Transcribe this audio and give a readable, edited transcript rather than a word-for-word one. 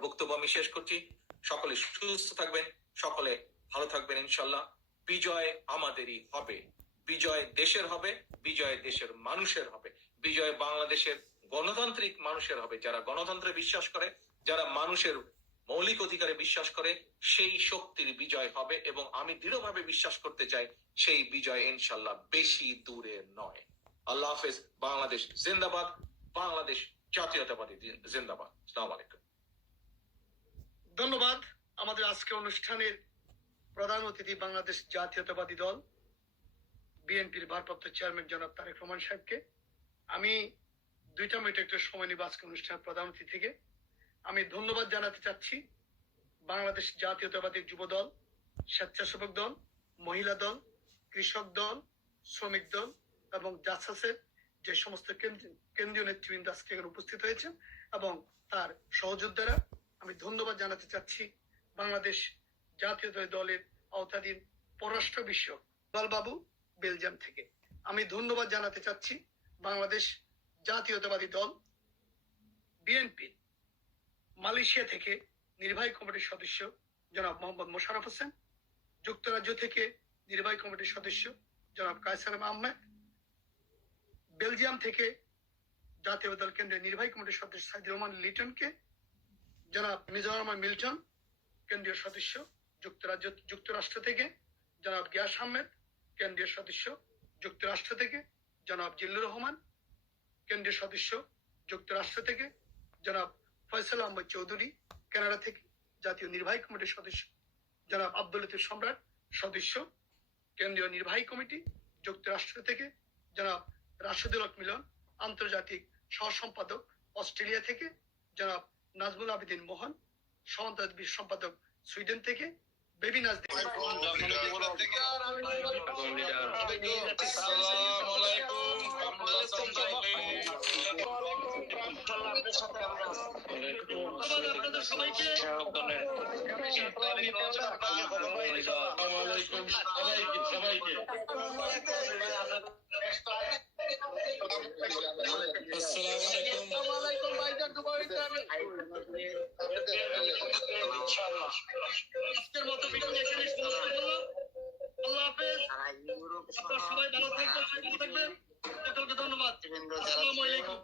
আমার বক্তব্য আমি শেষ করছি। সকলে সুস্থ থাকবেন, সকলে ভালো থাকবেন ইনশাল্লাহ। বিজয় আমাদেরই হবে, বিজয় দেশের হবে, বিজয় দেশের মানুষের হবে, বিজয় বাংলাদেশের গণতান্ত্রিক মানুষের হবে। যারা গণতন্ত্রে বিশ্বাস করে, যারা মানুষের মৌলিক অধিকারে বিশ্বাস করে, সেই শক্তির বিজয় হবে। এবং আমি দৃঢ়ভাবে বিশ্বাস করতে চাই সেই বিজয় ইনশাল্লাহ বেশি দূরে নয়। আল্লাহ হাফেজ। বাংলাদেশ জিন্দাবাদ, বাংলাদেশ জাতীয়তাবাদী জিন্দাবাদ। আসসালামু আলাইকুম। ধন্যবাদ। আমাদের আজকে অনুষ্ঠানের প্রধান অতিথি বাংলাদেশ জাতীয়তাবাদী দল বিএনপির ভারপ্রাপ্ত চেয়ারম্যান জনাব তারেক রহমান সাহেবকে। আমি 2 মিনিট একটু সময় নিব আজকে অনুষ্ঠানের প্রধান অতিথি থেকে। আমি ধন্যবাদ জানাতে চাচ্ছি বাংলাদেশ জাতীয়তাবাদী যুব দল, স্বেচ্ছাসেবক দল, মহিলা দল, কৃষক দল, শ্রমিক দল এবং জাসাসের যে সমস্ত কেন্দ্রীয় নেতৃবৃন্দ আজকে এখানে উপস্থিত হয়েছেন এবং তার সহযোদ্ধারা। আমি ধন্যবাদ জানাতে চাচ্ছি বাংলাদেশ জাতীয়তাবাদী দলের আওতাধীন পররাষ্ট্র বিষয়ক বাবু বেলজিয়াম থেকে। আমি ধন্যবাদ জানাতে চাচ্ছি বাংলাদেশ জাতীয়তাবাদী দল বিএনপি মালয়েশিয়া থেকে নির্বাহী কমিটির সদস্য জনাব মোহাম্মদ মোশাররফ হোসেন, যুক্তরাজ্য থেকে নির্বাহী কমিটির সদস্য জনাব কায়সার আহমেদ, বেলজিয়াম থেকে জাতীয় দল কেন্দ্রের নির্বাহী কমিটির সদস্য সাইদুর রহমান লিটনকে, জনাব মিজানুর রহমান মিল্টন কেন্দ্রীয় সদস্য যুক্তরাষ্ট্র থেকে, জনাব গিয়াস আহমেদ কেন্দ্রীয় সদস্য যুক্তরাষ্ট্র থেকে, জনাব জিল্লুর রহমান কেন্দ্রীয় সদস্য যুক্তরাষ্ট্র থেকে, জনাব ফয়সাল আহমদ চৌধুরী কানাডা থেকে জাতীয় নির্বাহী কমিটির সদস্য, জনাব আব্দুল লতিফ সম্রাট সদস্য কেন্দ্রীয় নির্বাহী কমিটি যুক্তরাষ্ট্র থেকে, জনাব রাশেদুল হক মিলন আন্তর্জাতিক সহ সম্পাদক অস্ট্রেলিয়া থেকে, জনাব নাজমুল আবেদিন মোহন সমান্তরাল সম্পাদক সুইডেন থেকে, বেবি নাজ আপনাদের সবাইকে আজকের মতো মিটিং এখানে সমাপ্ত হলো। আল্লাহ হাফেজ। আপনারা সবাই ভালো থাকবেন, সুস্থ থাকবেন। সকলকে ধন্যবাদ। আসসালামু আলাইকুম।